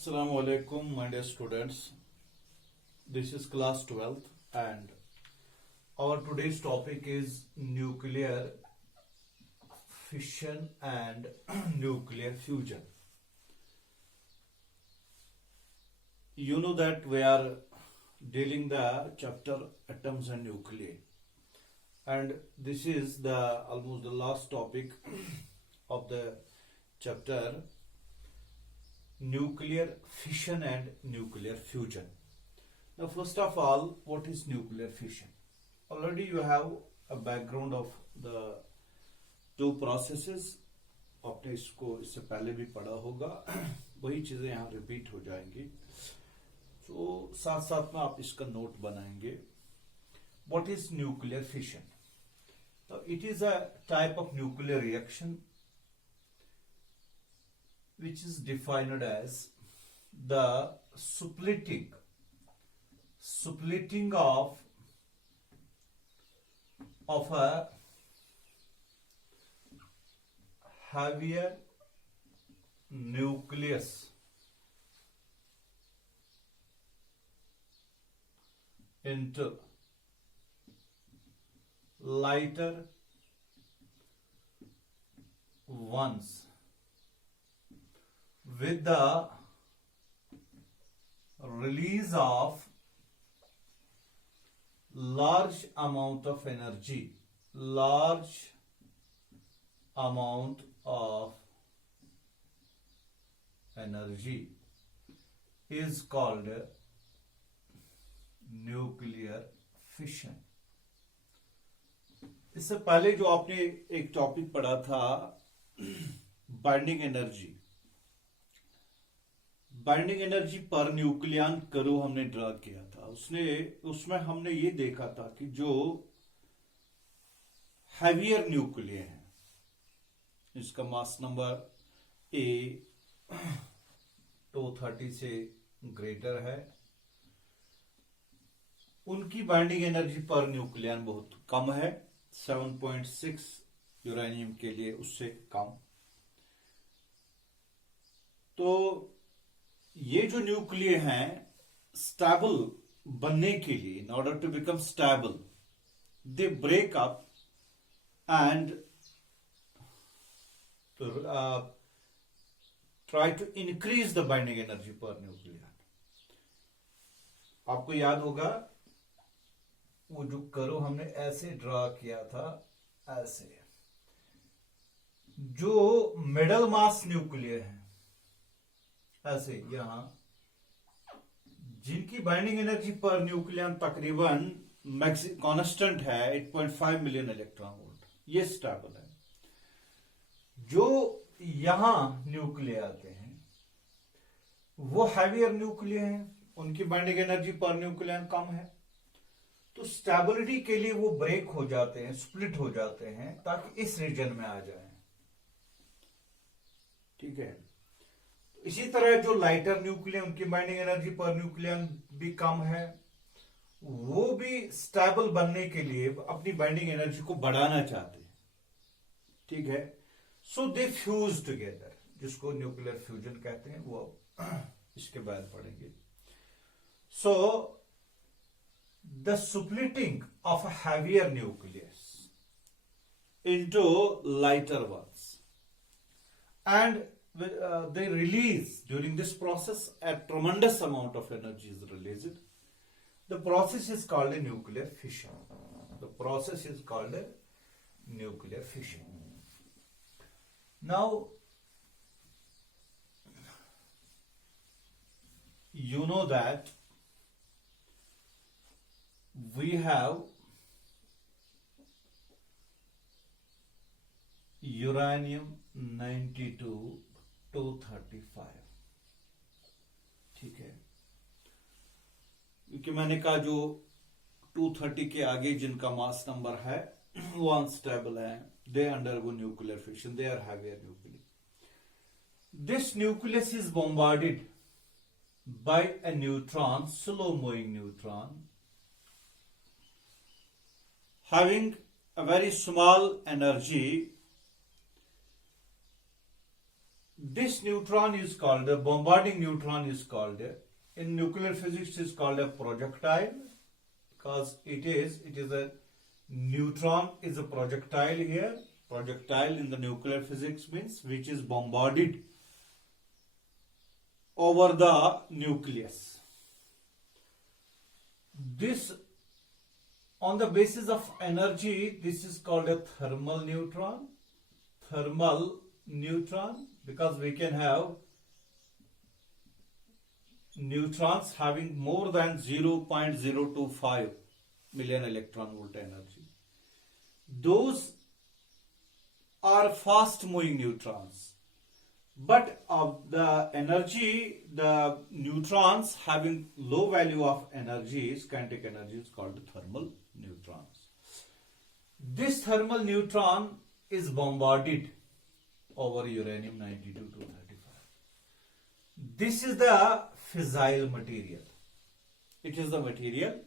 Assalamu alaikum, my dear students. This is class 12th and our today's topic is nuclear fission and nuclear fusion. You know that we are dealing the chapter atoms and nuclei, and this is the almost the last topic of the chapter nuclear fission and nuclear fusion. Now, first of all, what is nuclear fission? Already you have a background of the two processes. आपने इसको इससे पहले भी पढ़ा होगा, वही चीजें यहाँ रिपीट हो जाएंगी. तो साथ साथ में आप इसका नोट बनाएंगे. What is nuclear fission? So it is a type of nuclear reaction which is defined as the splitting of a heavier nucleus into lighter ones with the release of large amount of energy is called nuclear fission. इससे पहले जो आपने एक topic पढ़ा था binding energy per nucleon curve हमने draw किया था. उसमें हमने ये देखा था कि जो हैवियर न्यूक्लिय है, इसका मास नंबर ए 230 से ग्रेटर है, उनकी बाइंडिंग एनर्जी पर न्यूक्लियन बहुत कम है, 7.6 यूरेनियम के लिए उससे कम. तो ये जो न्यूक्लिय हैं स्टेबल बनने के लिए, in order to become stable, they break up and try to increase the binding energy per nuclear. आपको याद होगा वो जो कर्व हमने ऐसे ड्रा किया था, ऐसे जो मिडल मास न्यूक्लियर है, ऐसे यहां जिनकी बाइंडिंग एनर्जी पर न्यूक्लियन तकरीबन कांस्टेंट है 8.5 मिलियन इलेक्ट्रॉन वोल्ट, ये स्टेबल है. जो यहां न्यूक्लियर आते हैं वो हैवियर न्यूक्लियर हैं, उनकी बाइंडिंग एनर्जी पर न्यूक्लियन कम है. तो स्टेबिलिटी के लिए वो ब्रेक हो जाते हैं, स्प्लिट हो जाते हैं, ताकि इस रीजन में आ जाए. ठीक है. इसी तरह जो लाइटर न्यूक्लियन, उनकी बाइंडिंग एनर्जी पर न्यूक्लियन भी कम है, वो भी स्टेबल बनने के लिए अपनी बाइंडिंग एनर्जी को बढ़ाना चाहते हैं. ठीक है. सो दे फ्यूज टुगेदर, जिसको न्यूक्लियर फ्यूजन कहते हैं, वो इसके बाद पढ़ेंगे. So the splitting of a heavier nucleus into lighter ones, and they release, during this process a tremendous amount of energy is released. The process is called a nuclear fission. Now you know that we have uranium 92 235. ठीक है. क्योंकि मैंने कहा जो 230 के आगे जिनका mass number है वो अनस्टेबल है, they undergo nuclear fission, they are heavier nuclear. This nucleus is bombarded by a neutron, slow moving neutron, having a very small energy this neutron is called, the bombarding neutron is called, in nuclear physics is called a projectile, because it is a neutron is a projectile here. Projectile in the nuclear physics means which is bombarded over the nucleus. This, on the basis of energy, this is called a thermal neutron. Thermal neutron, because we can have neutrons having more than 0.025 million electron volt energy. Those are fast moving neutrons, but of the energy, the neutrons having low value of energy, kinetic energy, is called thermal neutrons. This thermal neutron is bombarded over uranium-92-235. This is the fissile material. It is the material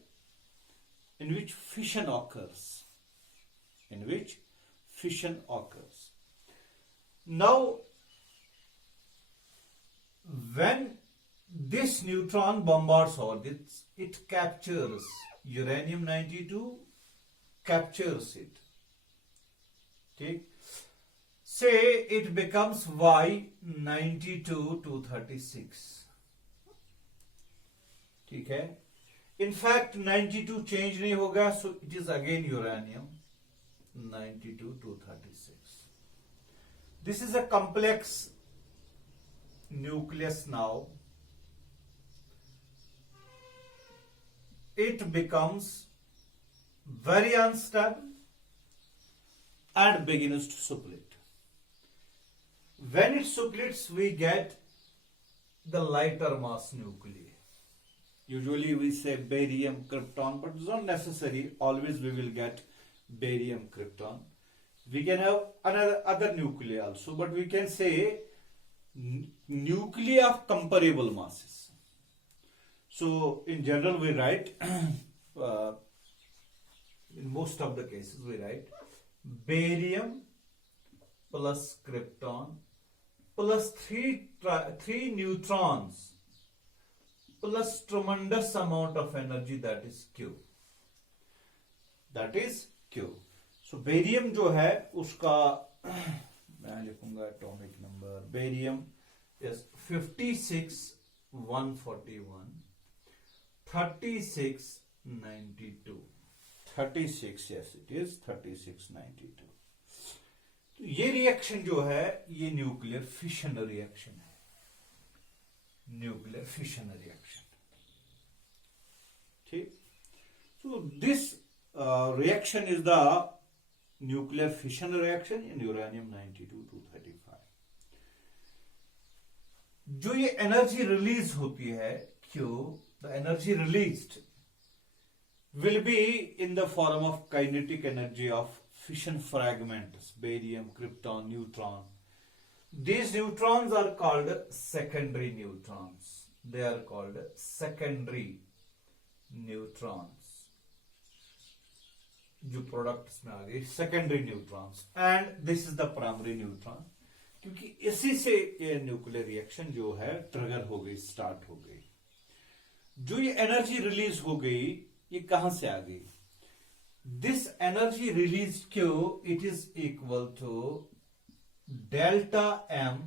in which fission occurs. Now, when this neutron bombards over this, it captures uranium-92, captures it. Okay. Say it becomes Y92-236. ठीक है. In fact, 92 change नहीं होगा, so it is again uranium 92-236. This is a complex nucleus now. It becomes very unstable and begins to split. When it splits, we get the lighter mass nuclei. Usually we say barium krypton, but it's not necessary. Always we will get barium krypton. We can have other nuclei also, but we can say nuclei of comparable masses. So in general we write, in most of the cases we write barium plus krypton plus three neutrons plus tremendous amount of energy, that is Q. So barium जो है उसका मैं लिखूंगा atomic number. Barium is 56-141, 36-92. 36, yes, it is 36-92. तो ये reaction जो है ये न्यूक्लियर फिशन रिएक्शन है. Nuclear fission reaction. ठीक. So this reaction is the nuclear fission reaction in uranium-92-235. जो ये एनर्जी रिलीज होती है, क्यों? The energy released will be in the form of kinetic energy of fission fragments, barium, krypton, neutron. These neutrons are called secondary neutrons. They are called secondary neutrons. जो products में आ गए secondary neutrons, and this is the primary neutron, क्योंकि इसी से ये nuclear reaction जो है trigger हो गई, स्टार्ट हो गई. जो ये एनर्जी रिलीज हो गई ये कहां से आ गई? दिस एनर्जी रिलीज क्यों? It is equal to delta m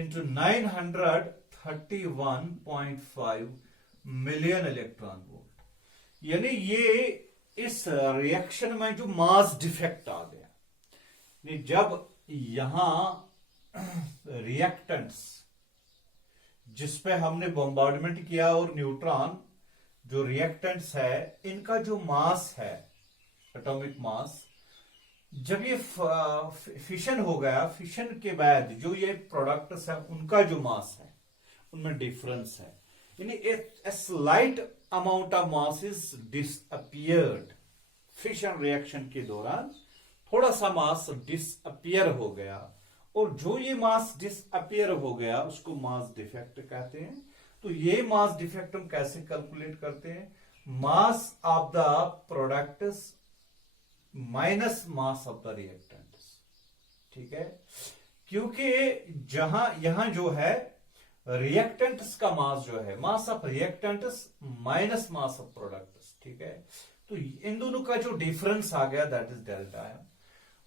into 931.5 million electron volt. यानी ये इस रिएक्शन में जो मास डिफेक्ट आ गया, जब यहां रिएक्टेंट्स जिस पे हमने बॉम्बार्डमेंट किया और न्यूट्रॉन जो रिएक्टेंट्स है, इनका जो मास है, एटॉमिक मास, जब ये फिशन हो गया, फिशन के बाद जो ये प्रोडक्ट्स है उनका जो मास है उनमें डिफरेंस है. यानी a slight amount of mass is disappeared. Fission reaction के दौरान थोड़ा सा मास डिसअपियर हो गया, और जो ये मास डिसअपियर हो गया उसको मास डिफेक्ट कहते हैं. तो ये मास डिफेक्ट हम कैसे कैलकुलेट करते हैं? Mass of the products minus mass of the reactants. ठीक है. क्योंकि जहां यहां जो है रिएक्टेंट्स का मास जो है, mass of reactants minus mass of products, ठीक है। तो इन दोनों का जो डिफरेंस आ गया दैट इज डेल्टा एम।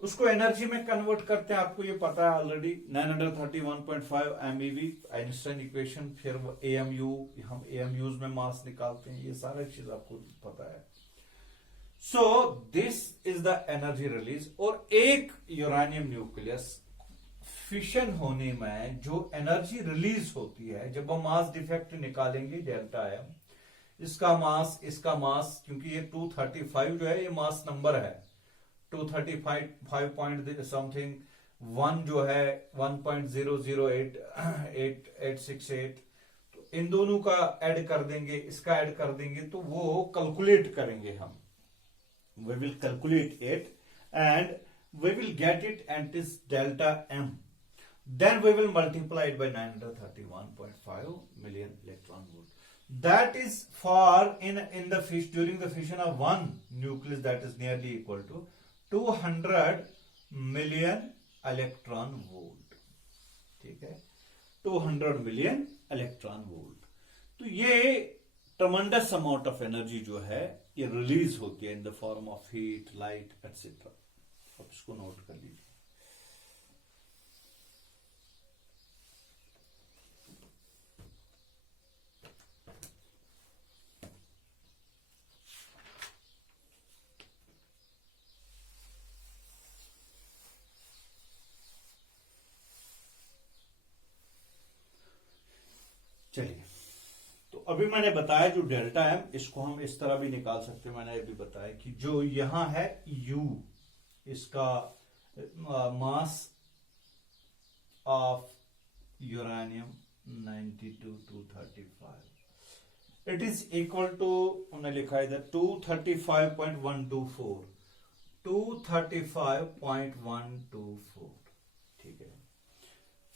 उसको एनर्जी में कन्वर्ट करते हैं, आपको ये पता है ऑलरेडी, 931.5 MeV आइंस्टाइन इक्वेशन, फिर एएमयू, हम एएमयूज में मास निकालते हैं, ये सारा चीज आपको पता है। So this is the energy release. और एक यूरेनियम न्यूक्लियस फिशन होने में जो एनर्जी रिलीज होती है, जब हम मास डिफेक्ट निकालेंगे डेल्टा एम, इसका मास क्योंकि ये 235 जो है ये मास नंबर है, 235 पॉइंट समथिंग, 1 जो है 1.008868, तो इन दोनों का ऐड कर देंगे, इसका ऐड कर देंगे, तो वो कैलकुलेट करेंगे हम, we will calculate it and we will get it and it is delta m, then we will multiply it by 931.5 million electron volt. That is for in the during the fission of one nucleus, that is nearly equal to 200 million electron volt, ठीक है, 200 million electron volt। तो ये tremendous amount of energy जो है ये release होती है in the form of heat, light etcetera. आप इसको नोट कर लीजिए। चलिए, तो अभी मैंने बताया जो डेल्टा एम, इसको हम इस तरह भी निकाल सकते हैं। मैंने अभी बताया कि जो यहां है U, इसका mass of uranium 92,235, it is equal to, उन्होंने लिखा इधर 235.124, 235.124, ठीक है।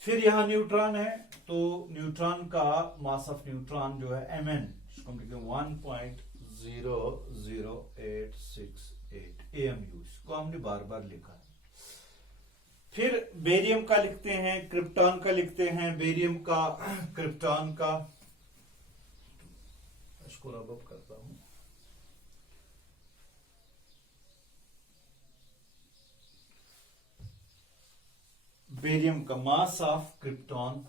फिर यहां न्यूट्रॉन है, तो न्यूट्रॉन का मास ऑफ न्यूट्रॉन जो है Mn, इसको हम लिखेंगे 1.00868 AMU, इसको हमने बार बार लिखा है। फिर बेरियम का लिखते हैं, क्रिप्टॉन का लिखते हैं, बेरियम का, क्रिप्टॉन का, इसको रब अप करता हूं। बेरियम का mass of krypton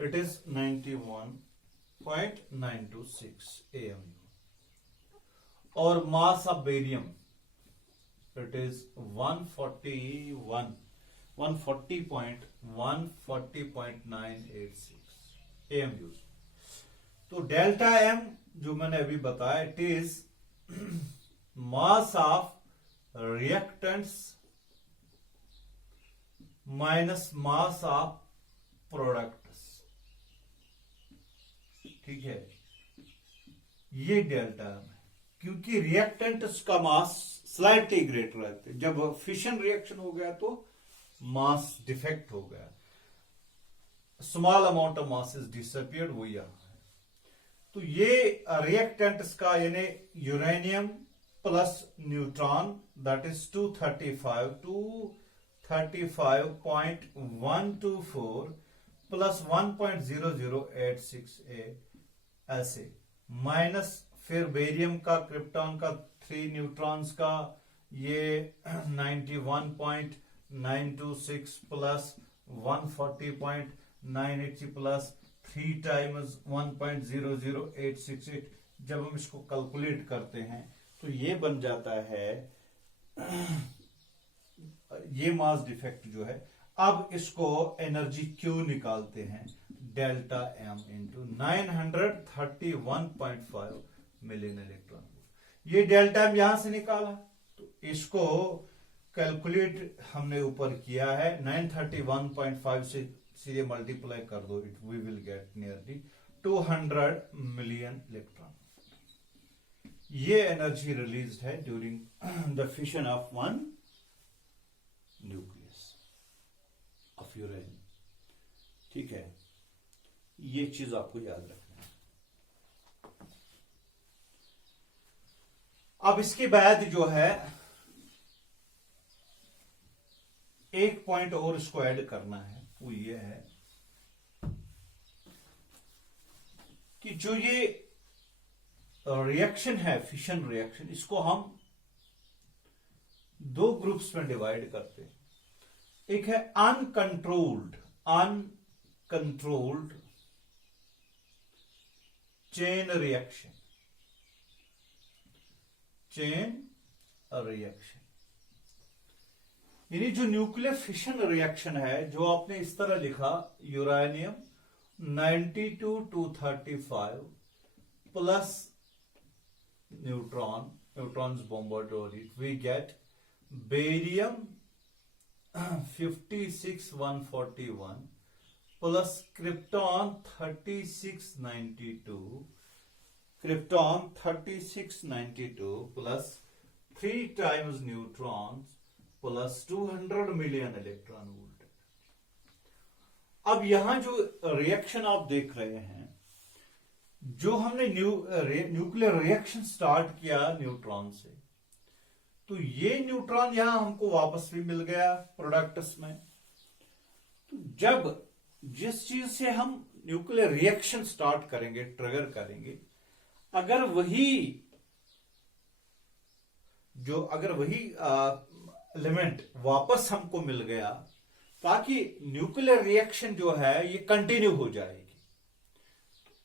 it is 91.926 AMU, और mass of barium it is 140.986 AMU। तो डेल्टा एम जो मैंने अभी बताया, it is mass of reactants minus mass of products, ठीक है, ये डेल्टा एम है। क्योंकि रिएक्टेंट्स का मास स्लाइटली ग्रेटर रहते, जब फिशन रिएक्शन हो गया तो मास डिफेक्ट हो गया, small amount of mass is disappeared, वो यहां है। तो ये रिएक्टेंट्स का यानी uranium plus neutron, that is 235.124 plus 1.00868 ऐसे, माइनस फिर बेरियम का, क्रिप्टॉन का, 3 न्यूट्रॉन्स का, ये 91.926 प्लस 140.980 प्लस 3 टाइम्स 1.00868। जब हम इसको कैलकुलेट करते हैं तो ये बन जाता है ये मास डिफेक्ट जो है। अब इसको एनर्जी क्यू निकालते हैं, delta m into 931.5 million electron. ये डेल्टा एम यहां से निकाला, तो इसको कैलकुलेट हमने ऊपर किया है, 931.5 से सीधे मल्टीप्लाई कर दो, it we will get nearly 200 million electron. ये एनर्जी रिलीज है during the fission of one nucleus of uranium, ठीक है। ये चीज आपको याद रखना है। अब इसके बाद जो है एक पॉइंट और इसको ऐड करना है, वो ये है कि जो ये रिएक्शन है, फिशन रिएक्शन, इसको हम दो ग्रुप्स में डिवाइड करते हैं। एक है अनकंट्रोल्ड चेन रिएक्शन, यानी जो न्यूक्लियर फिशन रिएक्शन है, जो आपने इस तरह लिखा, uranium 92-235 plus neutrons bombarded it, we get barium 56-141 plus krypton 3692 plus 3 times neutrons plus 200 million electron volt। अब यहां जो रिएक्शन आप देख रहे हैं, जो हमने न्यूक्लियर रिएक्शन स्टार्ट किया न्यूट्रॉन से, तो ये न्यूट्रॉन यहां हमको वापस भी मिल गया प्रोडक्ट्स में। तो जब जिस चीज से हम न्यूक्लियर रिएक्शन स्टार्ट करेंगे, ट्रिगर करेंगे, अगर वही एलिमेंट वापस हमको मिल गया, ताकि न्यूक्लियर रिएक्शन जो है ये कंटिन्यू हो जाएगी,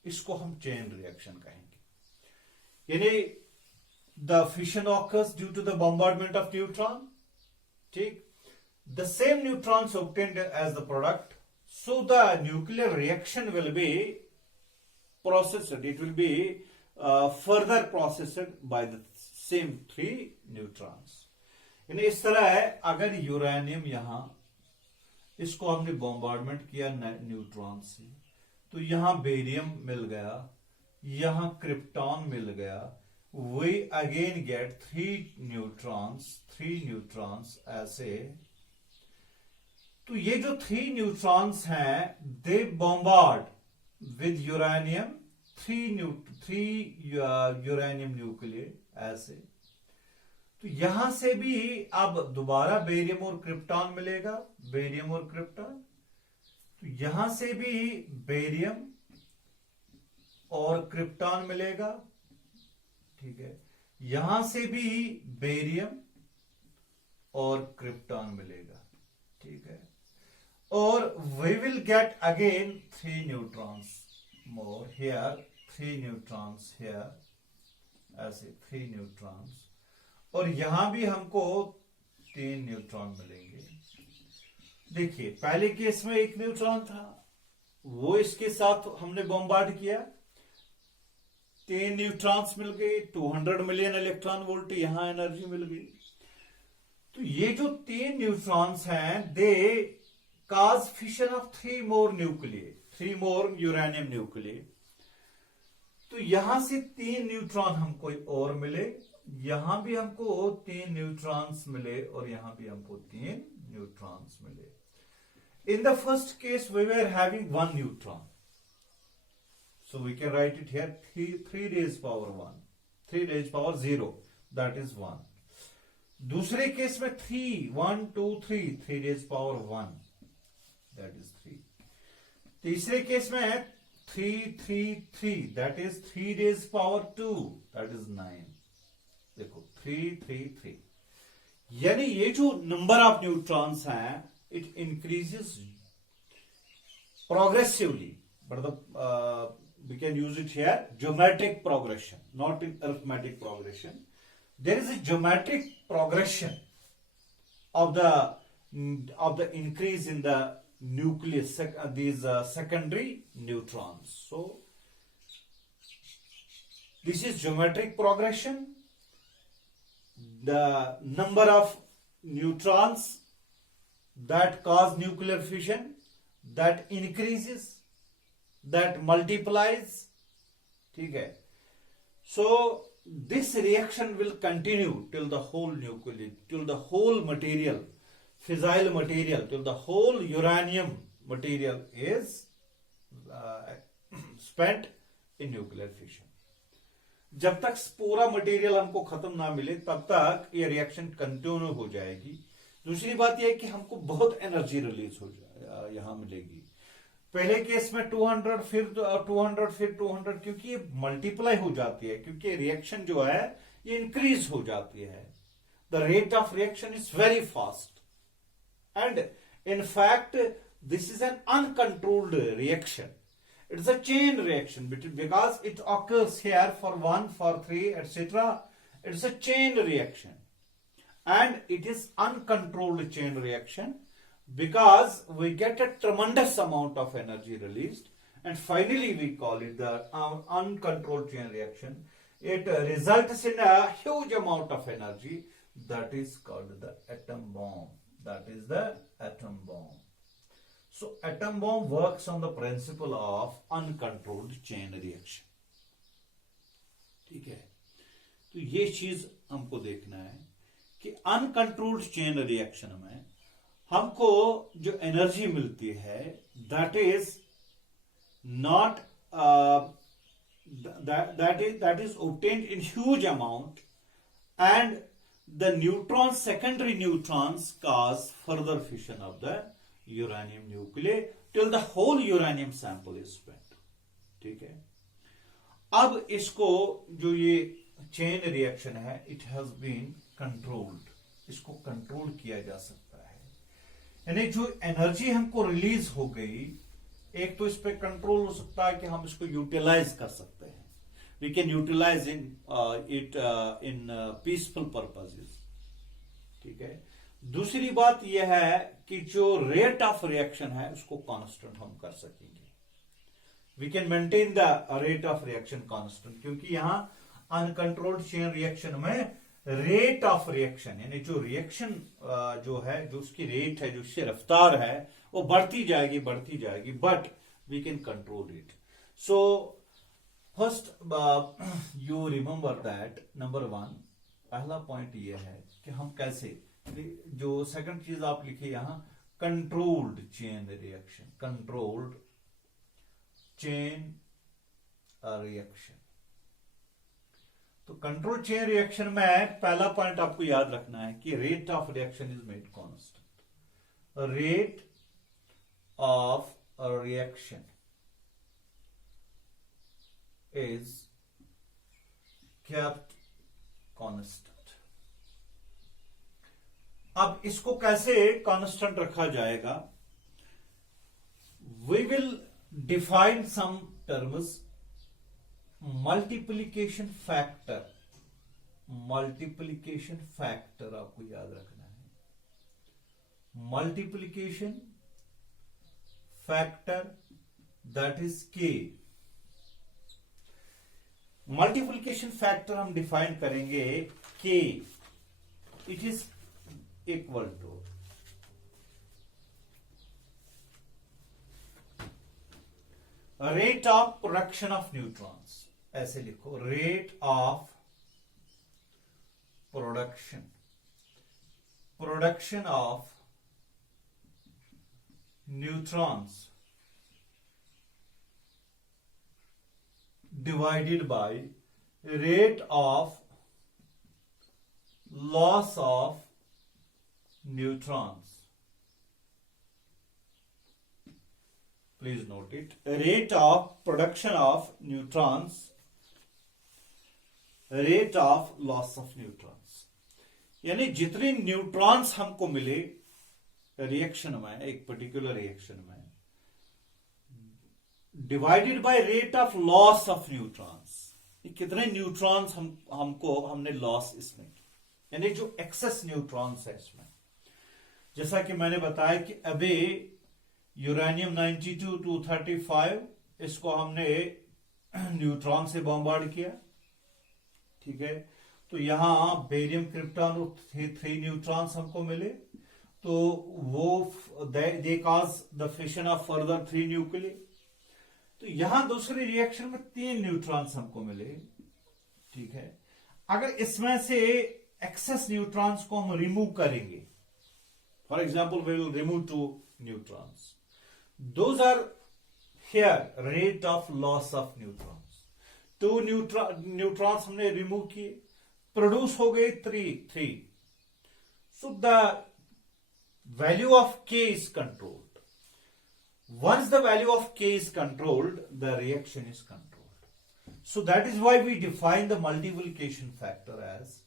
इसको हम चेन रिएक्शन कहेंगे। यानी the fission occurs due to the bombardment of neutron, ठीक, the same neutrons obtained as the product, so the nuclear reaction will be processed, it will be further processed by the same 3 neutrons। यानी इस तरह है, अगर uranium यहां इसको हमने bombardment किया न्यूट्रॉन से, तो यहां बेरियम मिल गया, यहां क्रिप्टॉन मिल गया, we again get 3 neutrons ऐसे। तो ये जो 3 न्यूट्रॉन्स हैं, they bombard with uranium 3 uranium nuclear ऐसे। तो यहां से भी अब दोबारा बेरियम और क्रिप्टॉन मिलेगा, बेरियम और क्रिप्टॉन। तो यहां से भी बेरियम और क्रिप्टॉन मिलेगा, ठीक है, यहां से भी बेरियम और क्रिप्टॉन मिलेगा, ठीक है, और we will get again 3 neutrons more here, 3 neutrons here ऐसे, 3 न्यूट्रॉन्स, और यहां भी हमको 3 न्यूट्रॉन मिलेंगे। देखिए, पहले केस में 1 न्यूट्रॉन था, वो इसके साथ हमने बॉम्बार्ड किया, 3 न्यूट्रॉन्स मिल गए, 200 मिलियन इलेक्ट्रॉन वोल्ट यहां एनर्जी मिल गई। तो ये जो 3 न्यूट्रॉन्स हैं, they cause fission of 3 more nuclear, 3 more uranium nuclear. तो यहां से 3 न्यूट्रॉन हमको और मिले, यहां भी हमको 3 न्यूट्रॉन्स मिले, और यहां भी हमको 3 न्यूट्रॉन्स मिले। In the first case, we were having 1 neutron. So we can write it here, 3 raised power 1, 3 raised power 0, that is 1. दूसरे केस में 3, 1, 2, 3, 3 raised power 1, that is 3. तीसरे केस में 3, 3, 3, that is 3 raised power 2, that is 9. देखो 3, 3, 3, यानी ये जो number of neutrons हैं, it increases progressively, but we can use it here, geometric progression, not in arithmetic progression. There is a geometric progression of the increase in the nucleus, these secondary neutrons. So this is geometric progression. The number of neutrons that cause nuclear fission, that increases, that multiplies, ठीक है। So this reaction will continue till the whole nucleus, till the whole material, fissile material, till the whole uranium material is spent in nuclear fission। जब तक पूरा material हमको खत्म ना मिले, तब तक ये रिएक्शन कंटिन्यू हो जाएगी। दूसरी बात यह है कि हमको बहुत एनर्जी रिलीज हो जाए यहां मिलेगी। पहले केस में 200, फिर 200, फिर 200, क्योंकि ये मल्टीप्लाई हो जाती है, क्योंकि रिएक्शन जो है ये इंक्रीज हो जाती है। The rate of reaction is very fast and in fact this is an uncontrolled reaction. It's a chain reaction because it occurs here for 1, for 3, etc. It's a chain reaction and it is uncontrolled chain reaction because we get a tremendous amount of energy released, and finally we call it the uncontrolled chain reaction. It results in a huge amount of energy that is called the atom bomb. That is the atom bomb. So atom bomb works on the principle of uncontrolled chain reaction. ठीक है, तो ये चीज हमको देखना है कि uncontrolled chain reaction में हमको जो एनर्जी मिलती है that is not that is obtained in huge amount, and the neutrons, secondary neutrons, cause further fission of the uranium nuclei till the whole uranium sample is spent. ठीक है, अब इसको जो ये चेन रिएक्शन है it has been controlled, इसको control किया जा सकता है, यानी जो एनर्जी हमको रिलीज हो गई, एक तो इस पे कंट्रोल हो सकता है कि हम इसको यूटिलाइज कर सकते हैं, we can utilize it in peaceful purposes. ठीक है, दूसरी बात यह है कि जो रेट ऑफ रिएक्शन है उसको कांस्टेंट हम कर सकेंगे, we can maintain the rate of reaction constant, क्योंकि यहां अनकंट्रोल्ड चेन रिएक्शन में रेट ऑफ रिएक्शन यानी जो रिएक्शन जो है, जो उसकी रेट है, जो उसकी रफ्तार है वो बढ़ती जाएगी, but we can control it. So first you remember that number 1, पहला पॉइंट ये है कि हम कैसे, जो सेकंड चीज आप लिखिए यहां, controlled chain reaction, controlled chain reaction. तो कंट्रोल चेन रिएक्शन में पहला पॉइंट आपको याद रखना है कि rate of reaction is made constant, rate of reaction is kept constant. अब इसको कैसे कांस्टेंट रखा जाएगा, we will define some terms. Multiplication factor, multiplication factor आपको याद रखना है, multiplication factor that is K. Multiplication factor हम डिफाइन करेंगे K, it is equal to rate of production of neutrons. ऐसे लिखो, rate of production of neutrons divided by rate of loss of neutrons. Please note it. Rate of production of neutrons, rate of loss of neutrons. यानी जितने neutrons हमको मिले reaction में, एक particular reaction में, divided by rate of loss of neutrons. कितने neutrons हमने loss इसमें, यानी जो एक्सेस न्यूट्रॉन्स है इसमें. जैसा कि मैंने बताया कि अभी यूरेनियम 92 235 इसको हमने न्यूट्रॉन से बॉम्बार्ड किया. ठीक है, तो यहां बेरियम क्रिप्टॉन 3 न्यूट्रॉन्स हमको मिले, तो वो they cause the fission of further 3 nucleus. तो यहां दूसरी रिएक्शन में 3 न्यूट्रॉन्स हमको मिले. ठीक है, अगर इसमें से एक्सेस न्यूट्रॉन्स को हम रिमूव करेंगे, for example we will remove 2 neutrons, those are here rate of loss of neutrons. 2 neutrons हमने रिमूव किए, प्रोड्यूस हो गए 3. So the value of K is controlled. Once the value of K is controlled, the reaction is controlled. So that is why we define the multiplication factor as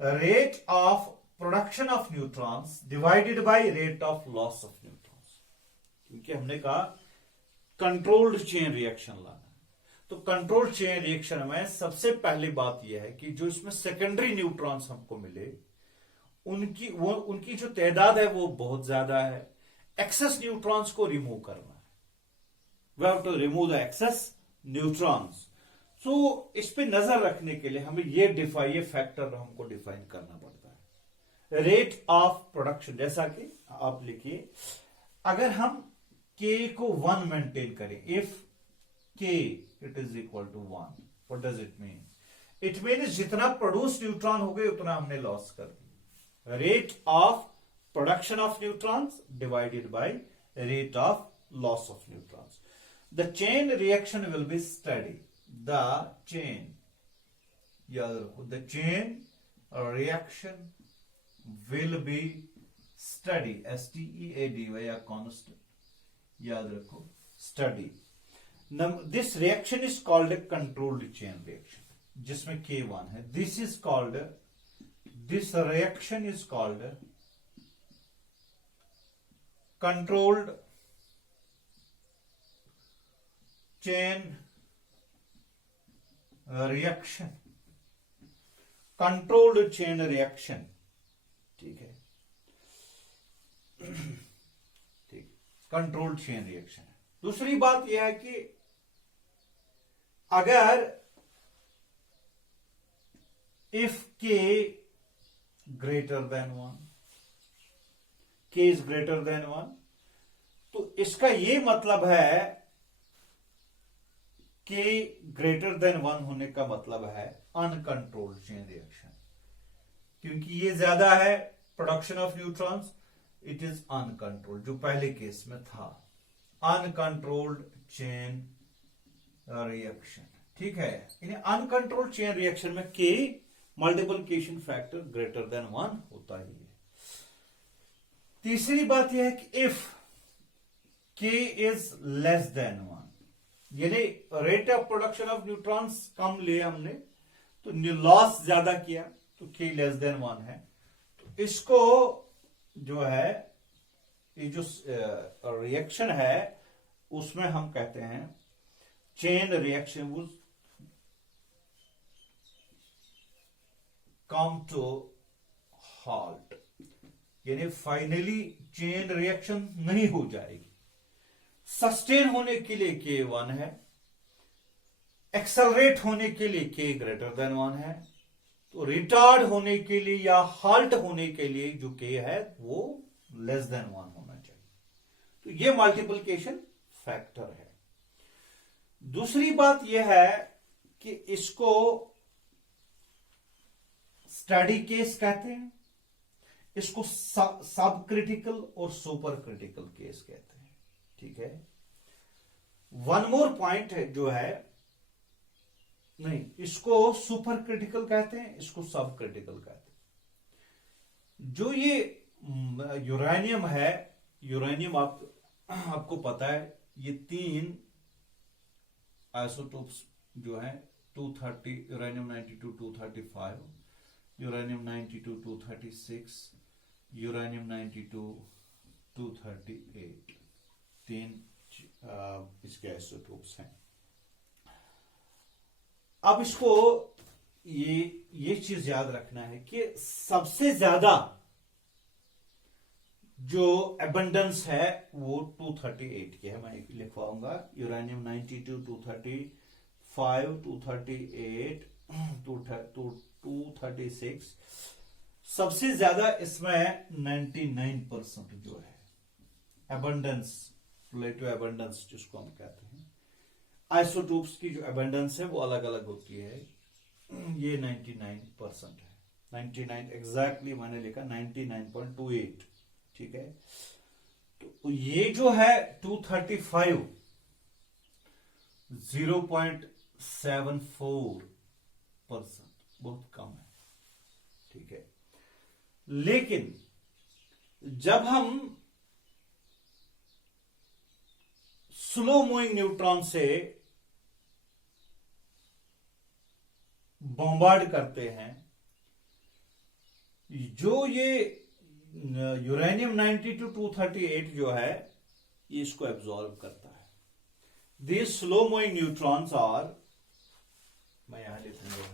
rate of production of neutrons divided by rate of loss of neutrons. क्योंकि हमने कहा controlled chain reaction लाना है, तो controlled chain reaction में सबसे पहली बात यह है कि जो इसमें सेकेंडरी न्यूट्रॉन्स हमको मिले उनकी जो तादाद है वो बहुत ज्यादा है. एक्सेस न्यूट्रॉन्स को रिमूव करना है. We have to remove the excess neutrons. So इस पे नजर रखने के लिए हमें ये फैक्टर हमको डिफाइन करना पड़ता है. रेट ऑफ प्रोडक्शन, जैसा कि आप लिखिए, अगर हम K को 1 मेंटेन करें, if K it is equal to 1, what does it mean? It mean जितना प्रोड्यूस न्यूट्रॉन हो गए उतना हमने लॉस कर दिया. Rate of production of neutrons divided by rate of loss of neutrons. The chain reaction will be steady. The chain reaction will be steady. STEADY या constant. याद रखो, steady. This reaction is called a controlled chain reaction, जिसमें K1 है. This reaction is called controlled chain reaction. Controlled chain reaction, ठीक है, ठीक, controlled chain reaction है. दूसरी बात यह है कि अगर if K greater than 1, K is greater than 1, तो इसका ये मतलब है K greater than 1 होने का मतलब है अनकंट्रोल्ड चेन रिएक्शन. क्योंकि ये ज्यादा है production of neutrons, it is uncontrolled, जो पहले केस में था अनकंट्रोल्ड चेन रिएक्शन. ठीक है, अनकंट्रोल्ड चेन रिएक्शन में K multiplication factor greater than 1 होता ही है. तीसरी बात यह है कि if K is less than 1, यानी rate of production of neutrons कम लिए हमने, तो लॉस ज्यादा किया, तो K लेस देन 1 है, तो इसको जो है ये जो रिएक्शन है उसमें हम कहते हैं chain reaction would come to halt, यानी फाइनली चेन रिएक्शन नहीं हो जाएगी. सस्टेन होने के लिए K1 है, एक्सेलरेट होने के लिए K ग्रेटर देन 1 है, तो रिटार्ड होने के लिए या हाल्ट होने के लिए जो K है वो लेस देन 1 होना चाहिए. तो ये मल्टीप्लिकेशन फैक्टर है. दूसरी बात यह है कि इसको स्टडी केस कहते हैं, इसको सब क्रिटिकल और सुपर क्रिटिकल केस कहते हैं. ठीक है, वन मोर पॉइंट है जो है, नहीं, इसको सुपर क्रिटिकल कहते हैं, इसको सब क्रिटिकल कहते हैं. जो ये यूरेनियम है, यूरेनियम आपको पता है ये 3 आइसोटोप्स जो है 230, यूरेनियम 92 235, यूरेनियम 92 236, यूरेनियम 92 238, 3 इसके आइसोटोप्स हैं. अब इसको ये चीज याद रखना है कि सबसे ज्यादा जो एबंडेंस है वो 238 की है. मैं लिखवाऊंगा यूरेनियम 92 235 238 236, सबसे ज्यादा इसमें 99% जो है एबंडेंस, रिलेटिव एबंडेंस जिसको हम कहते हैं. आइसोटोप्स की जो एबंडेंस है वो अलग अलग होती है. ये 99% है, 99 एग्जैक्टली मैंने लिखा 99.28. ठीक है, तो ये जो है 235 0.74%, बहुत कम है. ठीक है, लेकिन जब हम स्लो मूविंग न्यूट्रॉन से बॉम्बार्ड करते हैं, जो ये यूरेनियम 92-238 जो है ये इसको एब्जॉर्ब करता है। These slow moving neutrons are, मैं यहां लिखूंगा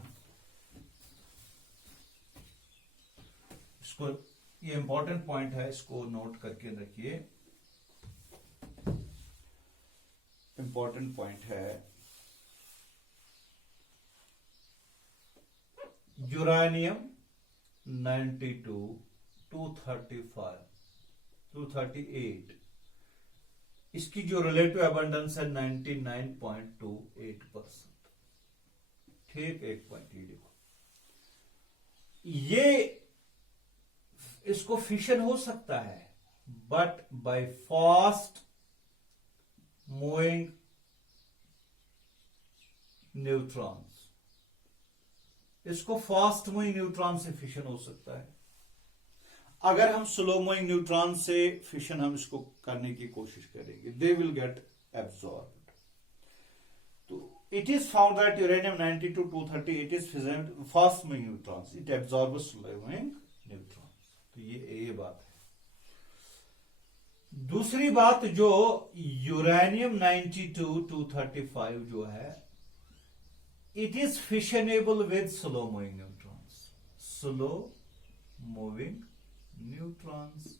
इसको, ये इंपॉर्टेंट पॉइंट है, इसको नोट करके रखिए, इंपॉर्टेंट पॉइंट है। यूरेनियम 92, 235, 238, इसकी जो रिलेटिव एबंडेंस है 99.28%। ठीक, एक पॉइंट ये देखो, ये इसको फिशन हो सकता है but by fast moving neutrons, इसको फास्ट मूविंग न्यूट्रॉन से फिशन हो सकता है। अगर हम स्लो मूविंग न्यूट्रॉन से फिशन हम इसको करने की कोशिश करेंगे, दे विल गेट एब्सॉर्ब्ड। तो it is found that uranium 92-238 is fission fast moving neutrons, it absorbs slow moving neutrons. तो ये बात है। दूसरी बात, जो यूरेनियम 92-235 जो है, it is fissionable with slow moving neutrons, slow moving neutrons.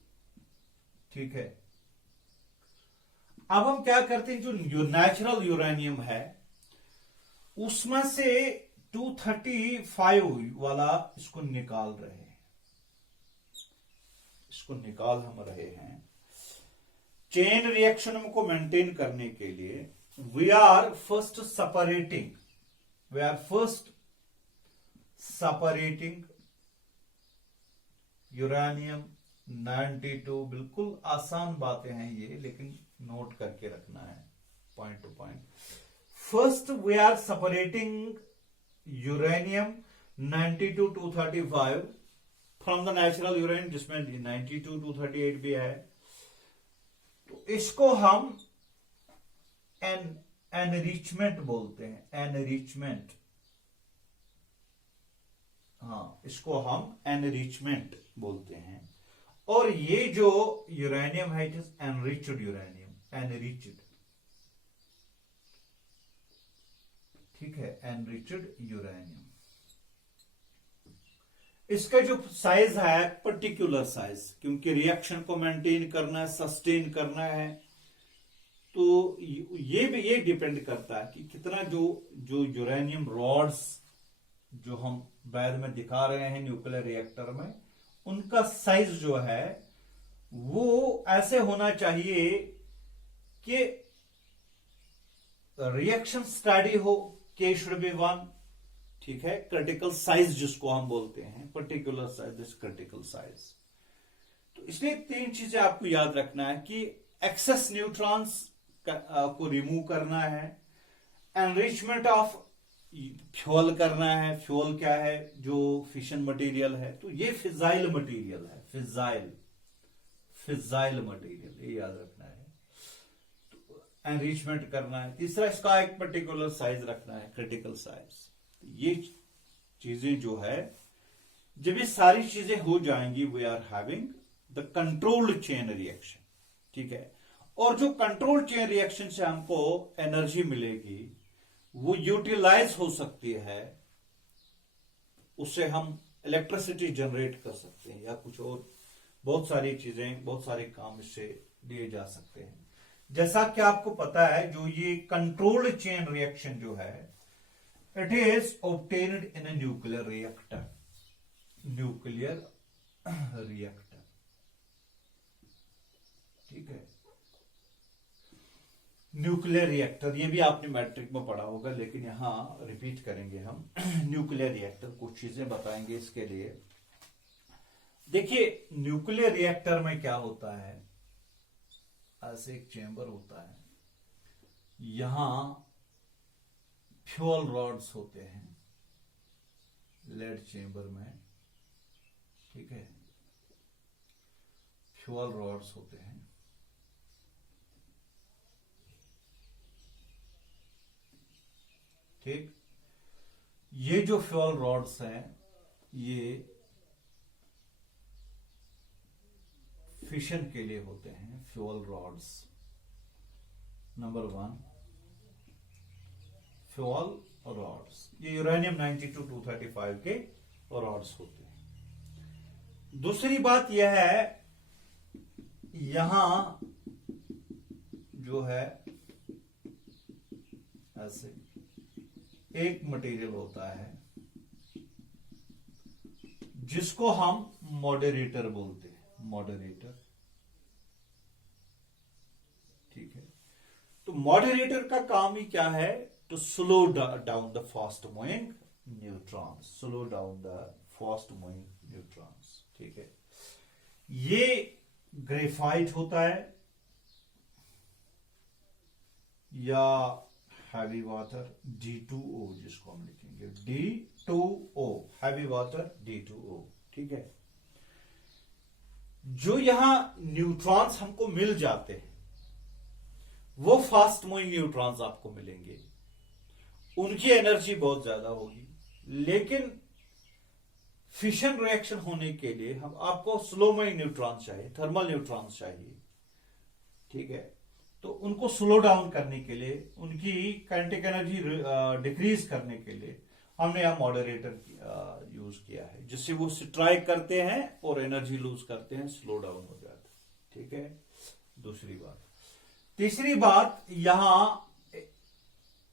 ठीक है, अब हम क्या करते हैं, जो नेचुरल यूरेनियम है उसमें से 235 वाला इसको निकाल रहे हैं, इसको निकाल हम रहे हैं। चेन रिएक्शन को मेंटेन करने के लिए we are first separating uranium 92। बिल्कुल आसान बातें हैं ये, लेकिन नोट करके रखना है point to point. First we are separating uranium 92-235 from the natural uranium, जिसमें 92-238 भी है। तो इसको हम एनरिचमेंट बोलते हैं, एनरिचमेंट। हाँ, इसको हम एनरिचमेंट बोलते हैं। और ये जो यूरेनियम है, it is enriched uranium, enriched. ठीक है, एनरिच्ड यूरेनियम। इसका जो साइज है पर्टिकुलर साइज, क्योंकि रिएक्शन को मेंटेन करना है, सस्टेन करना है, तो ये डिपेंड करता है कि कितना जो यूरेनियम रॉड्स जो हम बाद में दिखा रहे हैं न्यूक्लियर रिएक्टर में, उनका साइज जो है वो ऐसे होना चाहिए कि रिएक्शन स्टडी हो, K शुड बी 1। ठीक है, क्रिटिकल साइज जिसको हम बोलते हैं, particular size, this critical size. तो इसलिए 3 चीजें आपको याद रखना है कि एक्सेस न्यूट्रॉन्स को रिमूव करना है, एनरिचमेंट ऑफ फ्यूल करना है। फ्यूल क्या है, जो फिशन मटेरियल है, तो ये फिजाइल मटेरियल है, फिजाइल मटेरियल, ये याद रखना है। तो एनरिचमेंट करना है। तीसरा, इसका एक पर्टिकुलर साइज रखना है, क्रिटिकल साइज। ये चीजें जो है, जब ये सारी चीजें हो जाएंगी, we are having the controlled chain reaction. ठीक है, और जो कंट्रोल चेन रिएक्शन से हमको एनर्जी मिलेगी वो यूटिलाइज हो सकती है, उससे हम इलेक्ट्रिसिटी जनरेट कर सकते हैं, या कुछ और बहुत सारी चीजें, बहुत सारे काम इससे लिए जा सकते हैं। जैसा कि आपको पता है, जो ये कंट्रोल्ड चेन रिएक्शन जो है, it is obtained in a nuclear reactor, ठीक है, न्यूक्लियर रिएक्टर। ये भी आपने मैट्रिक में पढ़ा होगा, लेकिन यहां रिपीट करेंगे हम। न्यूक्लियर रिएक्टर, कुछ चीजें बताएंगे इसके लिए। देखिए, न्यूक्लियर रिएक्टर में क्या होता है, ऐसे एक चेंबर होता है, यहां फ्यूल रॉड्स होते हैं लेड चेंबर में। ठीक है, फ्यूल रॉड्स होते हैं। ठीक, ये जो फ्यूल रॉड्स हैं ये फिशन के लिए होते हैं। Fuel rods number 1 fuel rods, ये यूरेनियम 92-235 के रॉड्स होते हैं। दूसरी बात यह है, यहां जो है ऐसे एक मटेरियल होता है जिसको हम मॉडरेटर बोलते हैं, मॉडरेटर। ठीक है, तो मॉडरेटर का काम ही क्या है, to slow down the fast moving neutrons, slow down the fast moving neutrons. ठीक है, ये ग्रेफाइट होता है या हैवी वाटर D2O, जिसको हम लिखेंगे D2O, हैवी वाटर D2O। ठीक है, जो यहां न्यूट्रॉन्स हमको मिल जाते हैं वो फास्ट मूविंग न्यूट्रॉन्स आपको मिलेंगे, उनकी एनर्जी बहुत ज्यादा होगी, लेकिन फिशन रिएक्शन होने के लिए हम आपको स्लो मूविंग न्यूट्रॉन्स चाहिए, थर्मल न्यूट्रॉन्स चाहिए। ठीक है, तो उनको स्लो डाउन करने के लिए, उनकी काइनेटिक एनर्जी डिक्रीज करने के लिए हमने यहां मॉडरेटर यूज किया है, जिससे वो स्ट्राइक करते हैं और एनर्जी लूज करते हैं, स्लो डाउन हो जाता है। ठीक है, दूसरी बात। तीसरी बात, यहां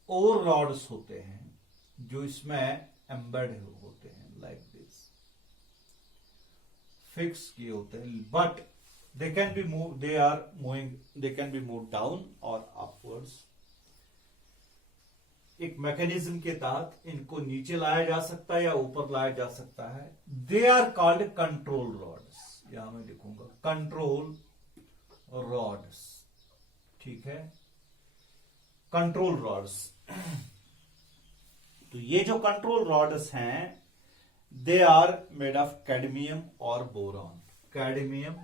और रॉड्स होते हैं जो इसमें एम्बेड होते हैं, लाइक दिस, फिक्स किए होते हैं, but they can be moved, they are moving, they can be moved down or upwards। एक मैकेनिज्म के तहत इनको नीचे लाया जा सकता है या ऊपर लाया जा सकता है। They are called control rods, यहां मैं लिखूंगा कंट्रोल रॉड्स। ठीक है, कंट्रोल रॉड्स। तो ये जो कंट्रोल रॉड्स हैं, they are made of cadmium और बोरॉन, कैडमियम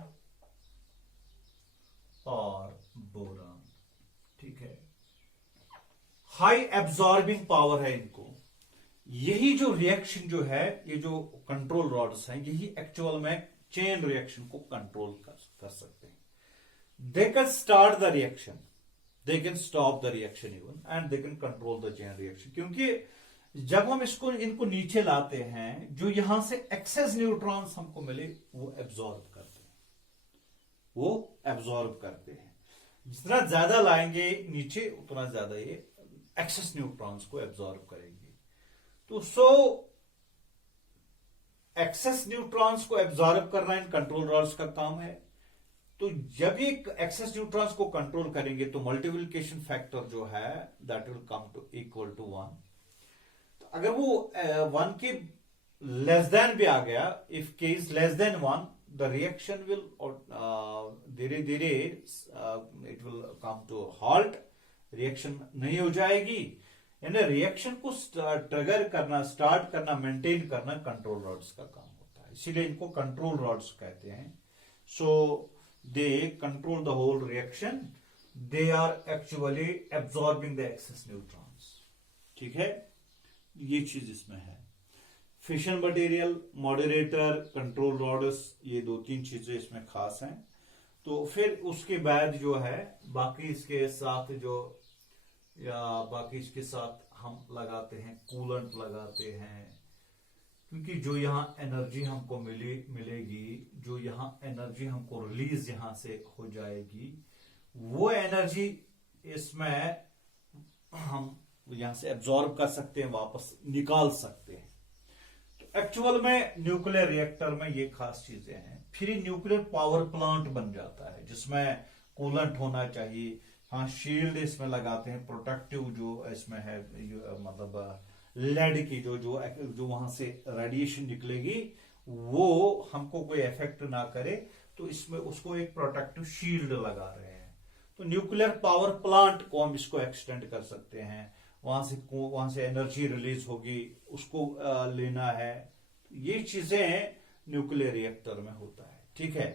और बोरॉन। ठीक है, हाई एब्जॉर्बिंग पावर है इनको। यही जो रिएक्शन जो है, ये जो कंट्रोल रॉड्स हैं, यही एक्चुअल में चेन रिएक्शन को कंट्रोल कर सकते हैं। They can start the reaction, they can stop the reaction even, and they can control the chain reaction. क्योंकि जब हम इनको नीचे लाते हैं, जो यहां से एक्सेस न्यूट्रॉन्स हमको मिले वो एब्जॉर्ब करते हैं, वो एब्जॉर्ब करते हैं। जितना ज्यादा लाएंगे नीचे, उतना ज्यादा ये एक्सेस न्यूट्रॉन्स को एब्जॉर्ब करेंगे। तो एक्सेस न्यूट्रॉन्स को एब्जॉर्ब करना इन कंट्रोल रॉड्स का काम है। तो जब ये एक्सेस न्यूट्रॉन्स को कंट्रोल करेंगे तो मल्टीप्लिकेशन फैक्टर जो है that will come to equal to 1। तो अगर वो 1 के लेस देन भी आ गया, इफ के is less than 1, the reaction will धीरे धीरे it will come to halt, reaction नहीं हो जाएगी। यानी रिएक्शन को ट्रिगर करना, स्टार्ट करना, मेंटेन करना कंट्रोल रॉड्स का काम होता है, इसीलिए इनको कंट्रोल रॉड्स कहते हैं। So they control the whole reaction, they are actually absorbing the excess neutrons. ठीक है, ये चीज इसमें है। Fission material, moderator, control rods, ये 2-3 चीजें इसमें खास हैं। तो फिर उसके बाद जो है बाकी इसके साथ हम लगाते हैं कूलेंट लगाते हैं, क्योंकि जो यहाँ एनर्जी हमको मिलेगी, जो यहाँ एनर्जी हमको रिलीज यहां से हो जाएगी, वो एनर्जी इसमें हम यहां से एब्जॉर्ब कर सकते हैं, वापस निकाल सकते हैं। एक्चुअल में न्यूक्लियर रिएक्टर में ये खास चीजें हैं। फिर न्यूक्लियर पावर प्लांट बन जाता है जिसमें कूलेंट होना चाहिए। हाँ, शील्ड इसमें लगाते हैं, प्रोटेक्टिव जो इसमें है, मतलब लेड की जो वहां से रेडिएशन निकलेगी वो हमको कोई इफेक्ट ना करे, तो इसमें उसको एक प्रोटेक्टिव शील्ड लगा रहे हैं। तो न्यूक्लियर पावर प्लांट को हम इसको एक्सटेंड कर सकते हैं, वहां से एनर्जी रिलीज होगी, उसको लेना है। ये चीजें न्यूक्लियर रिएक्टर में होता है। ठीक है,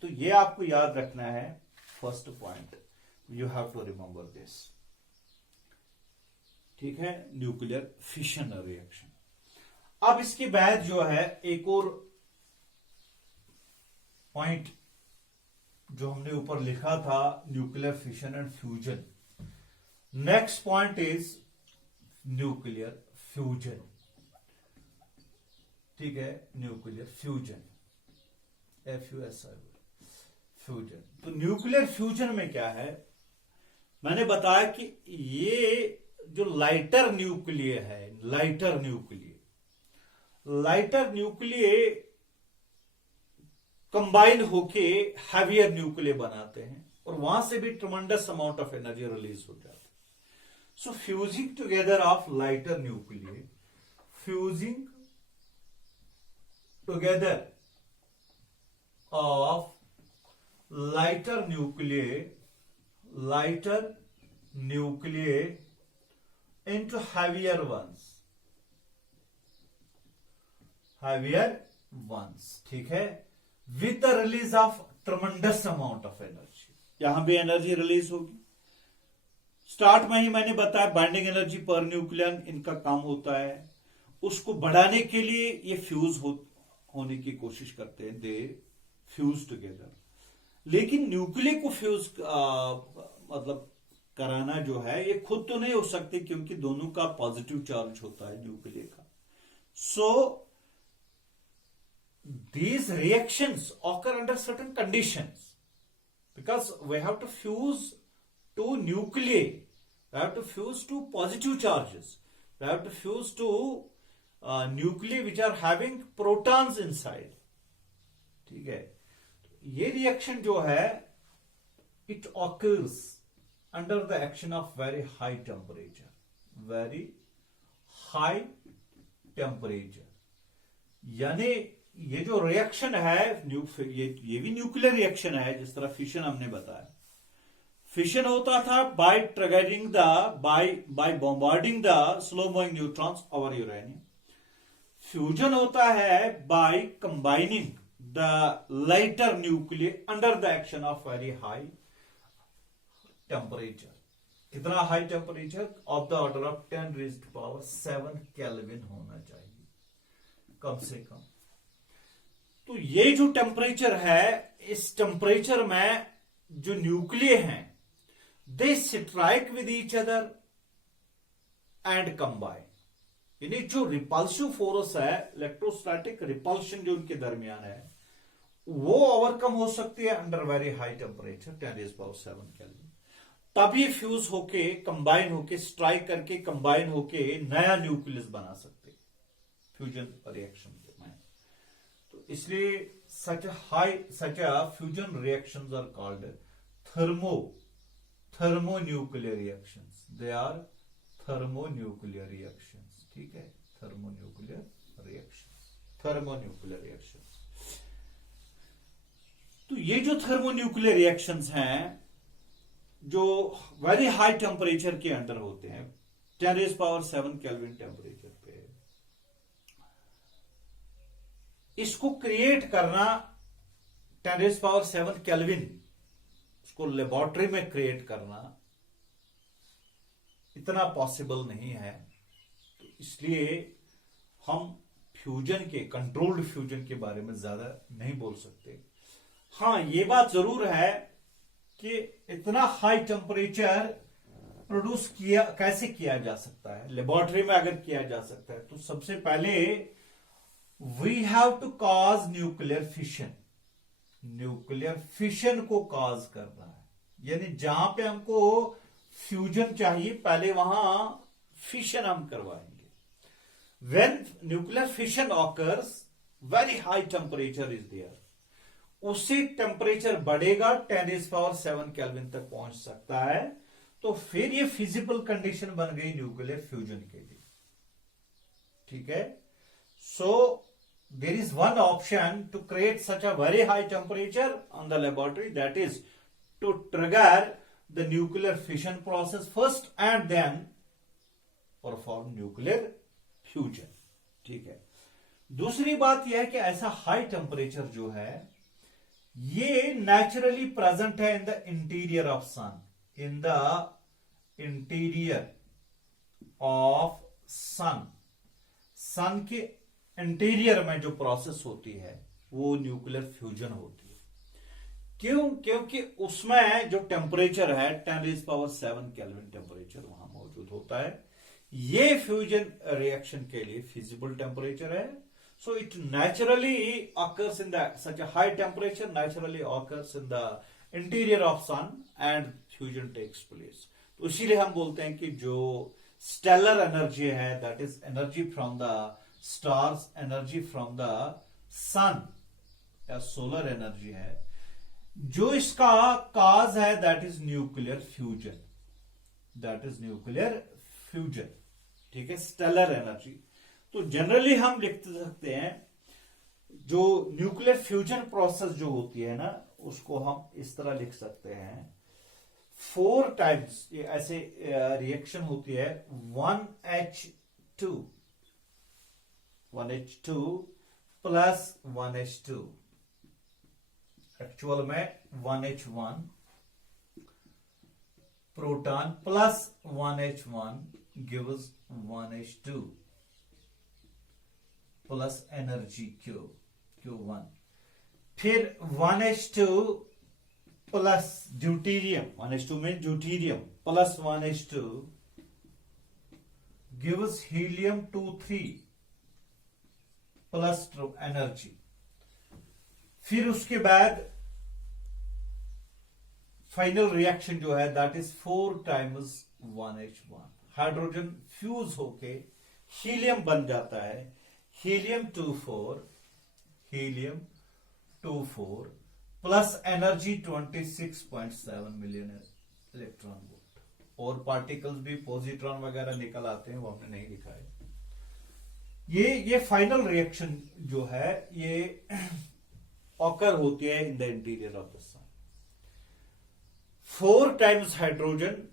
तो तो ये आपको याद रखना है first point, you have to remember this, ठीक है, न्यूक्लियर फिशन रिएक्शन। अब इसके बाद जो है एक और पॉइंट जो हमने ऊपर लिखा था, nuclear fission and fusion. Next point is nuclear fusion, ठीक है, न्यूक्लियर फ्यूजन, FUSI, फ्यूजन। तो न्यूक्लियर फ्यूजन में क्या है, मैंने बताया कि ये जो लाइटर न्यूक्लिय है, लाइटर न्यूक्लिय कंबाइन होके हैवियर न्यूक्लिय बनाते हैं और वहां से भी tremendous amount of energy release हो जाती है। So fusing together of lighter nuclei, fusing together of lighter nuclei into heavier ones, ठीक है, with the release of tremendous amount of energy। यहां भी एनर्जी रिलीज होगी। स्टार्ट में ही मैंने बताया बाइंडिंग एनर्जी पर न्यूक्लियन इनका काम होता है, उसको बढ़ाने के लिए ये फ्यूज होने की कोशिश करते हैं, दे फ्यूज टुगेदर। लेकिन न्यूक्लिय को फ्यूज मतलब कराना जो है ये खुद तो नहीं हो सकती, क्योंकि दोनों का पॉजिटिव चार्ज होता है न्यूक्लियर का। सो these reactions occur under certain conditions because we have to fuse two nuclei, we have to fuse two positive charges, we have to fuse two nuclei which are having protons inside, ठीक है। ये reaction जो है it occurs under the action of very high temperature, यानी ये जो reaction है ये भी न्यूक्लियर रिएक्शन है, जिस तरह फिशन हमने बताया। फिशन होता था by triggering the by bombarding the slow moving neutrons over uranium. Fusion होता है by combining the lighter nuclear under the action of very high temperature. कितना high temperature? Of the order of 10⁻⁷ kelvin होना चाहिए कम से कम। तो ये जो temperature है, इस टेम्परेचर में जो न्यूक्लिय हैं they strike with each other and combine, यानी जो रिपल्सिव फोर्स है, इलेक्ट्रोस्टैटिक रिपल्शन जो उनके दरमियान है, वो ओवरकम हो सकती है under very high temperature 10⁻⁷ kelvin. तभी फ्यूज होके कंबाइन होके स्ट्राइक करके कंबाइन होके नया न्यूक्लियस बना सकते फ्यूजन रिएक्शन में। तो इसलिए such a fusion reactions are called thermonuclear reactions, they are thermonuclear reactions, ठीक है, thermonuclear reactions। तो ये जो थर्मोन्यूक्लियर रिएक्शंस हैं जो वेरी हाई टेम्परेचर के अंडर होते हैं, 10⁻⁷ केल्विन टेम्परेचर पे, इसको क्रिएट करना 10⁻⁷ केल्विन, उसको लेबोरेटरी में क्रिएट करना इतना पॉसिबल नहीं है। तो इसलिए हम फ्यूजन के, कंट्रोल्ड फ्यूजन के बारे में ज्यादा नहीं बोल सकते। हाँ, ये बात जरूर है कि इतना हाई टेम्परेचर प्रोड्यूस कैसे किया जा सकता है, लेबोरेटरी में अगर किया जा सकता है तो सबसे पहले we have to cause nuclear fission को कॉज करना है, यानी जहां पे हमको फ्यूजन चाहिए पहले वहां फिशन हम करवाएंगे। When nuclear fission occurs very high temperature is there, उससे टेम्परेचर बढ़ेगा 10⁻⁷ केल्विन तक पहुंच सकता है, तो फिर ये फिजिबल कंडीशन बन गई न्यूक्लियर फ्यूजन के लिए, ठीक है। So there is one option to create such a very high temperature on the laboratory, that is to trigger the nuclear fission process first and then perform nuclear fusion, ठीक है। दूसरी बात यह है कि ऐसा हाई टेम्परेचर जो है ये नेचुरली प्रेजेंट है in the interior of sun, in the interior of sun. Sun के इंटीरियर में जो प्रोसेस होती है वो न्यूक्लियर फ्यूजन होती है। क्यों? क्योंकि उसमें जो टेम्परेचर है 10⁷ केल्विन टेम्परेचर वहां मौजूद होता है। ये फ्यूजन रिएक्शन के लिए फिजिबल टेम्परेचर है। So it naturally occurs in the such a high temperature naturally occurs in the interior of sun and fusion takes place. तो इसीलिए हम बोलते हैं कि जो स्टेलर एनर्जी है that is energy from the stars, energy from the sun या solar energy है, जो इसका काज है that is nuclear fusion, that is nuclear fusion. ठीक है, स्टेलर एनर्जी। तो जनरली हम लिख सकते हैं जो न्यूक्लियर फ्यूजन प्रोसेस जो होती है ना, उसको हम इस तरह लिख सकते हैं 4 टाइम्स ऐसे रिएक्शन होती है 1H2 प्लस 1H2, एक्चुअल में 1H1 proton plus 1H1 gives 1H2 plus energy Q1। फिर 1H2 प्लस ड्यूटीरियम, 1H2 में deuterium plus 1H2 gives helium plus energy. फिर उसके बाद फाइनल रिएक्शन जो है that is 4 times 1H1, hydrogen fuse होके helium बन जाता है, helium plus energy 26.7 million electron volt. और पार्टिकल्स भी पॉजिट्रॉन वगैरह निकल आते हैं, वो हमने नहीं लिखा है। ये फाइनल रिएक्शन जो है ये ऑकर होती है in the interior of the sun. 4 times hydrogen,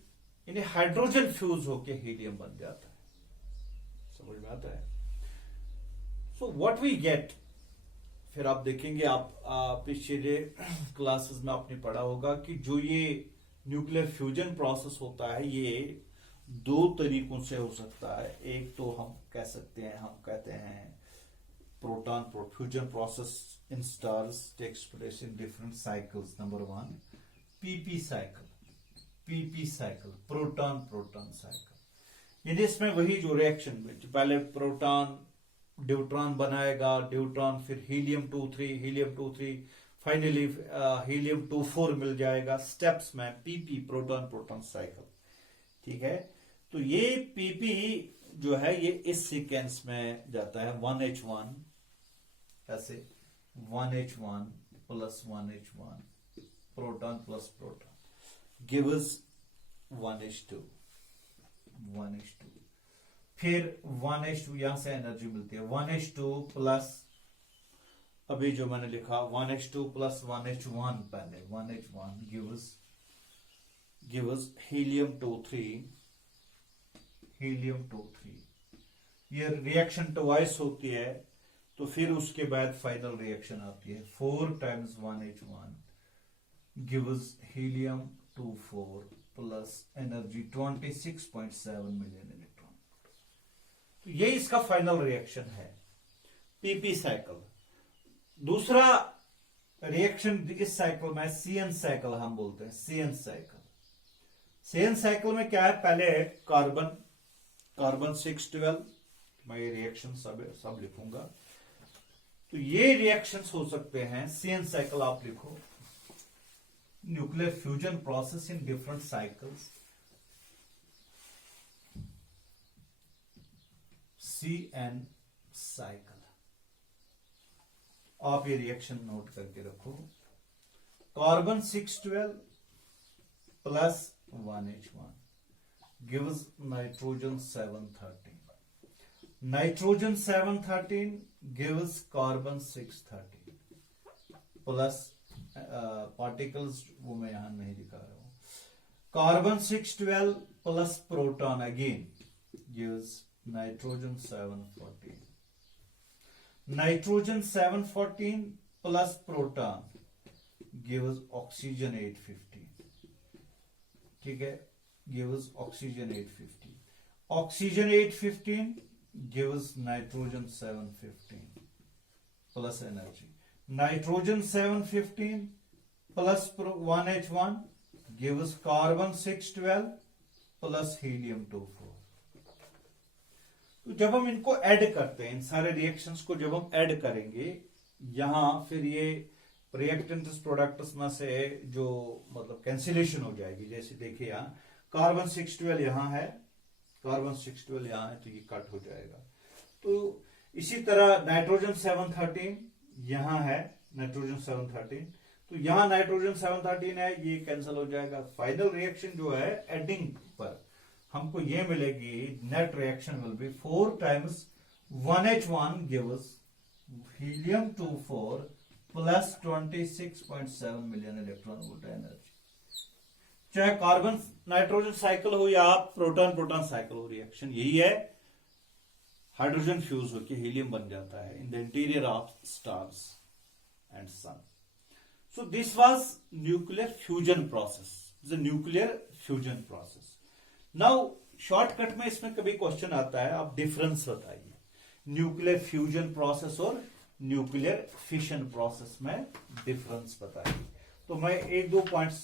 यानी हाइड्रोजन फ्यूज होके हीलियम बन जाता है। समझ में आता है? सो व्हाट वी गेट, फिर आप देखेंगे, आप पिछले क्लासेस में आपने पढ़ा होगा कि जो ये न्यूक्लियर फ्यूजन प्रोसेस होता है ये 2 तरीकों से हो सकता है। एक तो हम कह सकते हैं, हम कहते हैं proton fusion process in stars takes place in different cycles. Number 1 PP cycle, proton cycle. यानी इसमें वही जो रिएक्शन में पहले प्रोटॉन ड्यूट्रॉन बनाएगा, ड्यूट्रॉन फिर हीलियम-2 फाइनली हीलियम-24 मिल जाएगा। स्टेप्स में पीपी, प्रोटॉन साइकिल। ठीक है, तो ये पीपी जो है ये इस सीक्वेंस में जाता है 1H1 ऐसे 1H1 plus 1H1 proton plus proton gives 1H2 फिर 1H2 यहां से एनर्जी मिलती है 1H2 प्लस अभी जो मैंने लिखा 1H2 प्लस 1H1 पहले 1H1 गिव्स हीलियम-2 ये रिएक्शन ट्वाइस होती है। तो फिर उसके बाद फाइनल रिएक्शन आती है 4 times 1H1 gives helium plus energy 26.7 million electron. तो ये इसका फाइनल रिएक्शन है पीपी साइकिल। दूसरा रिएक्शन इस साइकिल में सीएन साइकिल हम बोलते हैं। सीएन साइकिल में क्या है, पहले कार्बन 612, मैं ये रिएक्शन सब लिखूंगा। तो ये रिएक्शंस हो सकते हैं सीएन साइकिल आप लिखो, न्यूक्लियर फ्यूजन प्रोसेस इन डिफरेंट साइकिल्स, सीएन साइकिल। आप ये रिएक्शन नोट करके रखो। Carbon 612 plus 1H1 gives nitrogen 713. Nitrogen 713 gives carbon 613 plus particles वो मैं यहां नहीं दिखा रहा हूं। Carbon 612 plus proton again gives nitrogen 714. Nitrogen 714 plus proton gives oxygen 850, ठीक है, gives oxygen 850, oxygen 815 gives nitrogen 715 plus energy, nitrogen 715 plus 1H1 gives carbon 612 plus helium 24। तो जब हम इनको ऐड करते हैं, इन सारे रिएक्शंस को जब हम ऐड करेंगे यहां, फिर ये रिएक्टेंट्स प्रोडक्ट्स में से जो मतलब कैंसिलेशन हो जाएगी। जैसे देखिए यहां कार्बन 612 यहां है, कार्बन 612 यहां है, तो ये कट हो जाएगा। तो इसी तरह नाइट्रोजन 713 यहां है, नाइट्रोजन 713, तो यहां नाइट्रोजन 713 है, ये कैंसिल हो जाएगा। फाइनल रिएक्शन जो है एडिंग पर हमको ये मिलेगी, net reaction will be 4 times 1H1 gives helium 24 plus 26.7 million electron volt energy. चाहे कार्बन नाइट्रोजन साइकिल हो या प्रोटॉन प्रोटॉन साइकिल हो, रिएक्शन यही है, हाइड्रोजन फ्यूज होकर हीलियम बन जाता है in the interior of stars and sun. So this was nuclear fusion process, the nuclear fusion process. Now shortcut में इसमें कभी क्वेश्चन आता है, आप डिफरेंस बताइए न्यूक्लियर फ्यूजन प्रोसेस और न्यूक्लियर फिशन प्रोसेस में डिफरेंस बताइए। तो मैं एक दो पॉइंट्स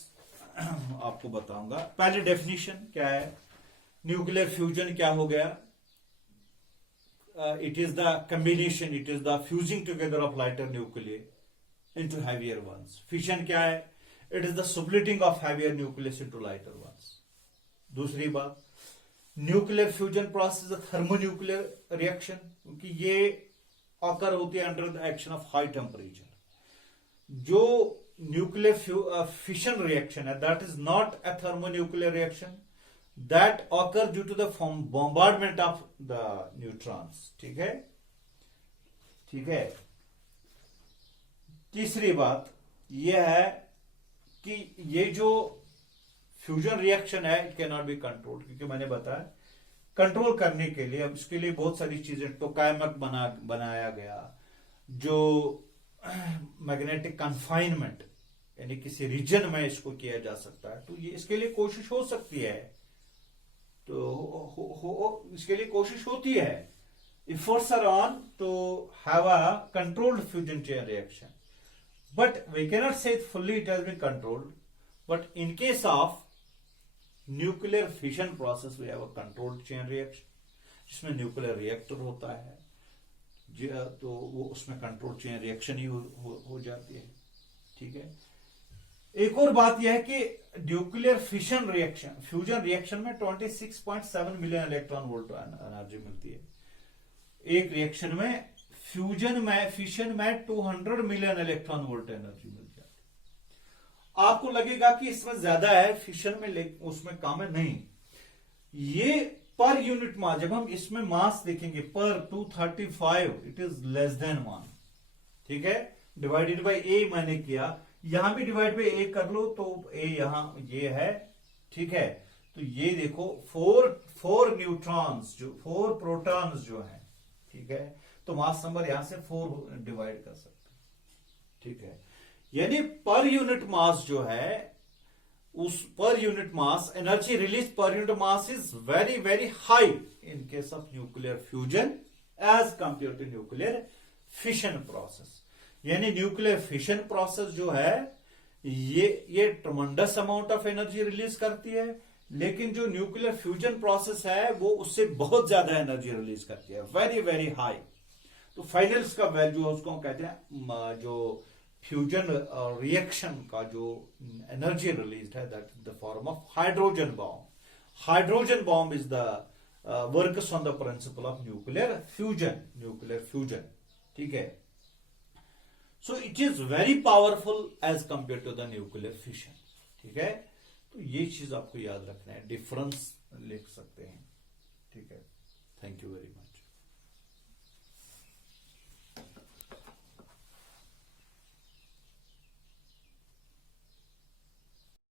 आपको बताऊंगा। पहले डेफिनेशन क्या है, न्यूक्लियर फ्यूजन क्या हो गया, it is the combination, it is the fusing together of lighter nuclear into heavier ones. Fission क्या है, it is the splitting of heavier nucleus into lighter ones. दूसरी बात, न्यूक्लियर फ्यूजन प्रोसेस है thermonuclear reaction, क्योंकि ये occur होती है under the action of high temperature. जो न्यूक्लियर फिशन रिएक्शन है that is not a thermonuclear reaction, that occur due to the bombardment of the neutrons. ठीक है, ठीक है। तीसरी बात यह है कि ये जो फ्यूजन रिएक्शन है it can not be control, क्योंकि मैंने बताया कंट्रोल करने के लिए अब इसके लिए बहुत सारी चीजें टोकाइमक बनाया गया, जो मैग्नेटिक कन्फाइनमेंट यानी किसी रीजन में इसको किया जा सकता है, तो ये इसके लिए कोशिश हो सकती है, तो इसके लिए कोशिश होती है। Efforts are on to have a controlled fusion chain reaction. But we cannot say fully it has been controlled. But in case of nuclear fission process, we have a controlled chain reaction, जिसमें nuclear reactor होता है, तो वो उसमें control chain reaction ही हो जाती है। ठीक है। एक और बात यह है कि nuclear fission reaction, fusion reaction में 26.7 मिलियन इलेक्ट्रॉन वोल्ट एनर्जी मिलती है। एक रिएक्शन में फिशन में 200 मिलियन इलेक्ट्रॉन वोल्ट एनर्जी मिल जाती है। आपको लगेगा कि इसमें ज्यादा है फिशन में, उसमें कम है, नहीं, ये पर यूनिट मास, जब हम इसमें मास देखेंगे पर 235, इट इज लेस देन 1। ठीक है, डिवाइडेड बाय ए मैंने किया, यहां भी डिवाइड बाय ए कर लो तो ए यहां ये है। ठीक है, तो ये देखो 4 न्यूट्रॉन्स जो 4 प्रोटॉन्स जो है, ठीक है, तो मास नंबर यहां से 4 डिवाइड कर सकते हैं। ठीक है, यानी पर यूनिट मास जो है, उस पर unit mass energy release per unit mass is very very high in case of nuclear fusion as compare to nuclear fission process. यानी न्यूक्लियर फिशन प्रोसेस जो है ये tremendous amount of energy release करती है, लेकिन जो न्यूक्लियर फ्यूजन प्रोसेस है वो उससे बहुत ज्यादा एनर्जी रिलीज करती है, वेरी वेरी हाई। तो फाइनल इसका वैल्यू उसको कहते हैं, जो फ्यूजन रिएक्शन का जो एनर्जी रिलीज है that is the form of hydrogen bomb. Hydrogen bomb is the works on the principle of nuclear fusion. ठीक है, so it is very powerful as compare to the nuclear fission. ठीक है, तो ये चीज आपको याद रखना है, डिफरेंस लिख सकते